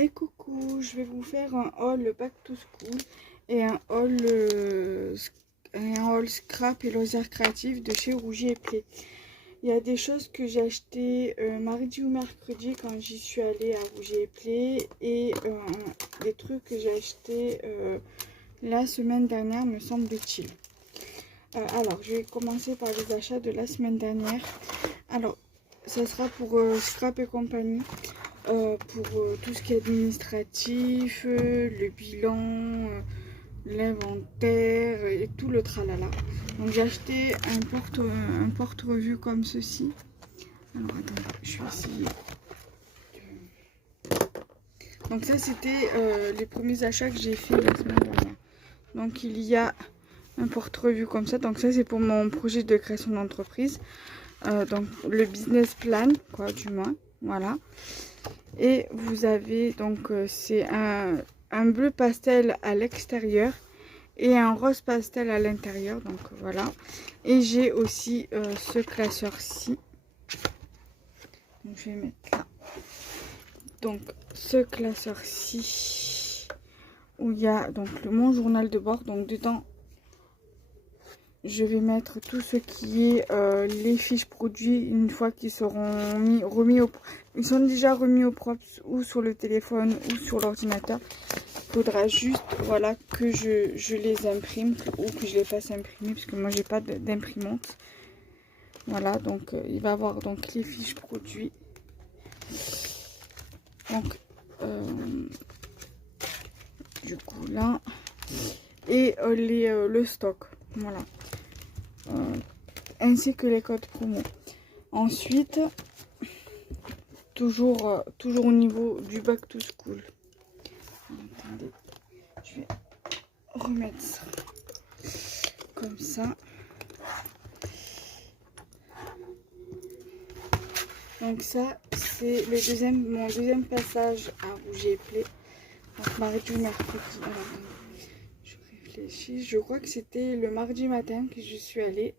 Et coucou, je vais vous faire un haul back to school et un haul scrap et loisirs créatifs de chez Rougier et Play. Il y a des choses que j'ai achetées mardi ou mercredi quand j'y suis allée à Rougier et Play et des trucs que j'ai achetés la semaine dernière, me semble-t-il. Alors, je vais commencer par les achats de la semaine dernière. Alors, ça sera pour Scrap et compagnie. Pour tout ce qui est administratif, le bilan, l'inventaire et tout le tralala. Donc j'ai acheté un porte-revue comme ceci. Alors attendez, je vais essayer. Donc ça c'était les premiers achats que j'ai fait la semaine dernière. Donc il y a un porte-revue comme ça. Donc ça c'est pour mon projet de création d'entreprise. Donc le business plan, quoi, du moins. Voilà. Et vous avez donc c'est un bleu pastel à l'extérieur et un rose pastel à l'intérieur, donc voilà. Et j'ai aussi ce classeur-ci, donc je vais mettre là. Donc ce classeur-ci où il y a donc mon journal de bord. Donc dedans je vais mettre tout ce qui est les fiches produits une fois qu'ils seront remis au... Ils sont déjà remis au propre ou sur le téléphone ou sur l'ordinateur. Il faudra juste, voilà, que je les imprime ou que je les fasse imprimer parce que moi j'ai pas d'imprimante. Voilà, donc il va y avoir donc les fiches produits. Donc du coup là et le stock, voilà. Ainsi que les codes promo. Ensuite, toujours au niveau du back to school. Attendez, je vais remettre ça comme ça. Donc ça, c'est mon deuxième passage à Rougier et Play. Donc mardi ou mercredi. Alors, je réfléchis. Je crois que c'était le mardi matin que je suis allée.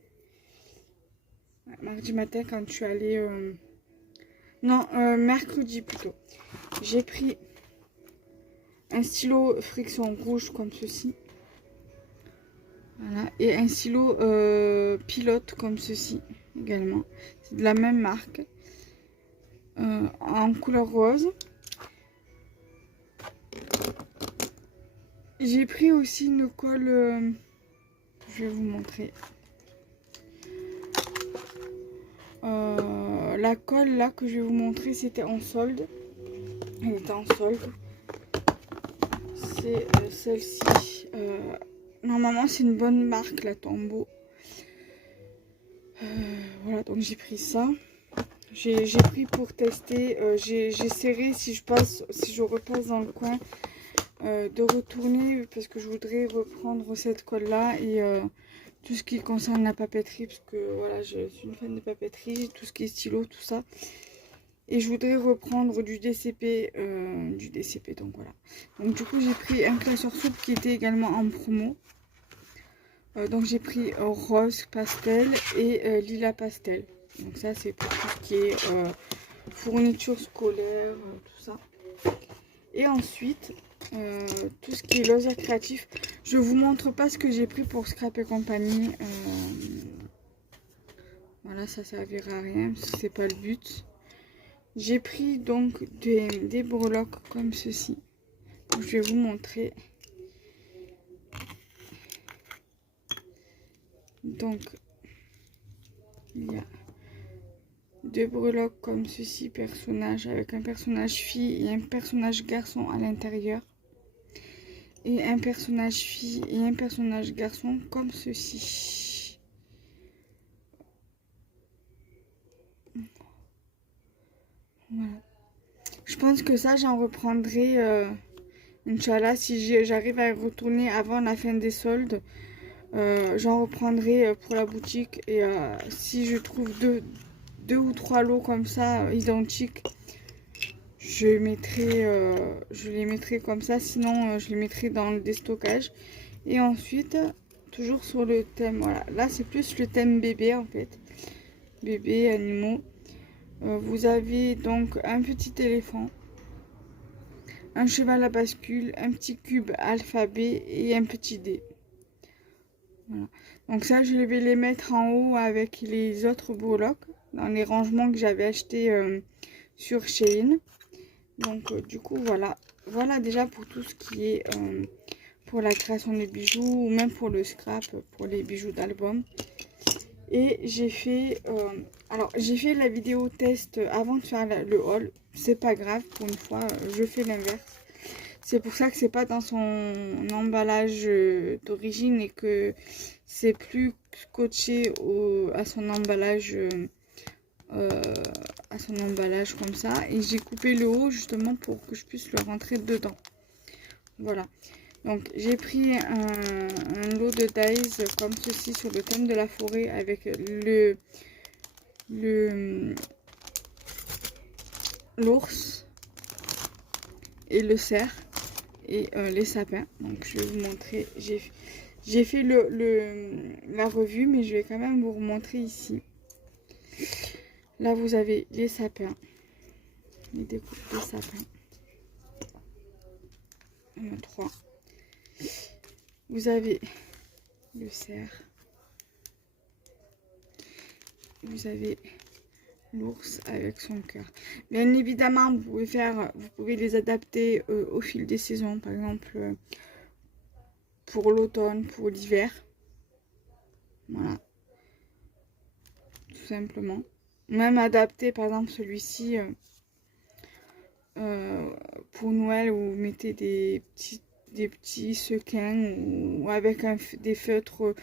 Mardi matin quand je suis allée... Non, mercredi plutôt. J'ai pris un stylo friction rouge comme ceci. Voilà. Et un stylo pilote comme ceci également. C'est de la même marque. En couleur rose. J'ai pris aussi une colle. Je vais vous montrer. La colle là que je vais vous montrer, c'était en solde. Elle était en solde. C'est celle-ci. Normalement, c'est une bonne marque, la Tombow. Voilà, donc j'ai pris ça. J'ai pris pour tester. J'ai serré si je repasse dans le coin, de retourner parce que je voudrais reprendre cette colle là et tout ce qui concerne la papeterie parce que voilà, je suis une fan de papeterie, tout ce qui est stylo, tout ça. Et je voudrais reprendre du DCP, donc voilà. Donc du coup j'ai pris un classeur souple qui était également en promo. Donc j'ai pris rose pastel et lilas pastel. Donc ça c'est pour tout ce qui est fourniture scolaire, tout ça. Et ensuite tout ce qui est loisirs créatifs. Je vous montre pas ce que j'ai pris pour Scrap et compagnie. Voilà, ça servira à rien, c'est pas le but. J'ai pris donc des breloques comme ceci. Je vais vous montrer. Donc, il y a deux breloques comme ceci, personnage, avec un personnage fille et un personnage garçon à l'intérieur. Et un personnage fille et un personnage garçon comme ceci. Voilà. Je pense que ça, j'en reprendrai, Inch'Allah, si j'arrive à y retourner avant la fin des soldes. J'en reprendrai pour la boutique. Et si je trouve deux ou trois lots comme ça, identiques, je les mettrai comme ça. Sinon, je les mettrai dans le déstockage. Et ensuite, toujours sur le thème, voilà. Là, c'est plus le thème bébé, en fait. Bébé, animaux. Vous avez donc un petit éléphant. un cheval à bascule, un petit cube alphabet et un petit dé. Voilà. Donc ça, je vais les mettre en haut avec les autres breloques dans les rangements que j'avais achetés sur Shein. Donc du coup, voilà. Voilà déjà pour tout ce qui est pour la création de bijoux ou même pour le scrap, pour les bijoux d'album. Et j'ai fait... alors, j'ai fait la vidéo test avant de faire le haul. C'est pas grave, pour une fois, je fais l'inverse. C'est pour ça que c'est pas dans son emballage d'origine et que c'est plus scotché à son emballage comme ça. Et j'ai coupé le haut justement pour que je puisse le rentrer dedans. Voilà. Donc j'ai pris un lot de dies comme ceci sur le thème de la forêt avec l'ours et le cerf et les sapins. Donc je vais vous montrer, j'ai fait la revue, mais je vais quand même vous remontrer ici. Là vous avez les sapins, les découpes de sapins. Il y en a 3. Vous avez le cerf. Vous avez l'ours avec son cœur. Bien évidemment, vous pouvez les adapter au fil des saisons. Par exemple, pour l'automne, pour l'hiver. Voilà. Tout simplement. Même adapter, par exemple, celui-ci pour Noël, où vous mettez des petits sequins ou avec des feutres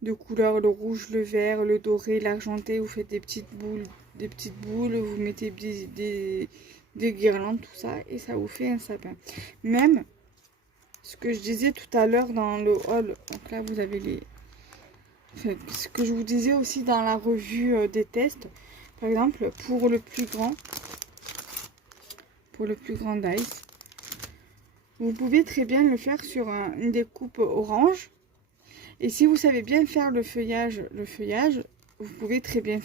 de couleur, le rouge, le vert, le doré, l'argenté. Vous faites des petites boules, vous mettez des guirlandes, tout ça, et ça vous fait un sapin. Même ce que je disais tout à l'heure dans le haul, donc là vous avez ce que je vous disais aussi dans la revue des tests, par exemple pour le plus grand dice, vous pouvez très bien le faire sur une découpe orange. Et si vous savez bien faire le feuillage, vous pouvez très bien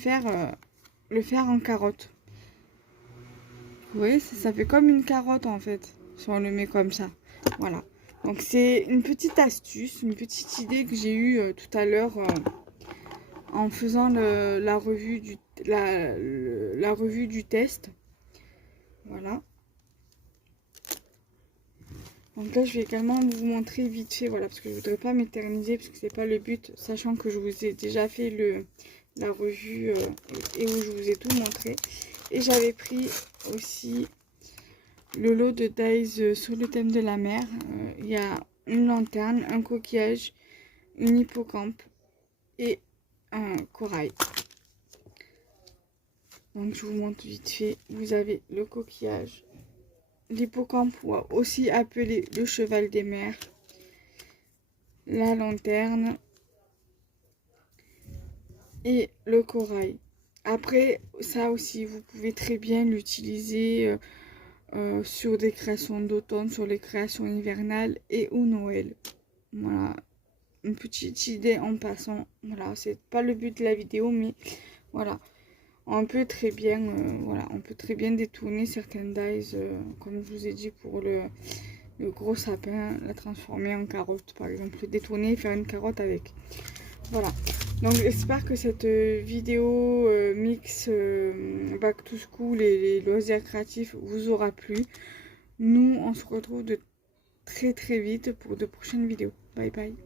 le faire en carotte. Vous voyez, ça fait comme une carotte en fait, si on le met comme ça. Voilà. Donc c'est une petite astuce, une petite idée que j'ai eue tout à l'heure en faisant la revue du test. Voilà. Donc là, je vais également vous montrer vite fait, voilà, parce que je voudrais pas m'éterniser, parce que c'est pas le but, sachant que je vous ai déjà fait la revue et où je vous ai tout montré. Et j'avais pris aussi le lot de dies sur le thème de la mer. Il y a une lanterne, un coquillage, une hippocampe et un corail. Donc je vous montre vite fait. Vous avez le coquillage, l'hippocampe, aussi appelé le cheval des mers, la lanterne et le corail. Après, ça aussi, vous pouvez très bien l'utiliser sur des créations d'automne, sur les créations hivernales et ou Noël. Voilà, une petite idée en passant. Voilà, c'est pas le but de la vidéo, mais voilà. On peut très bien, on peut très bien détourner certaines dies, comme je vous ai dit pour le gros sapin, la transformer en carotte, par exemple, le détourner et faire une carotte avec. Voilà. Donc j'espère que cette vidéo mix back to school et les loisirs créatifs vous aura plu. Nous, on se retrouve de très vite pour de prochaines vidéos. Bye bye.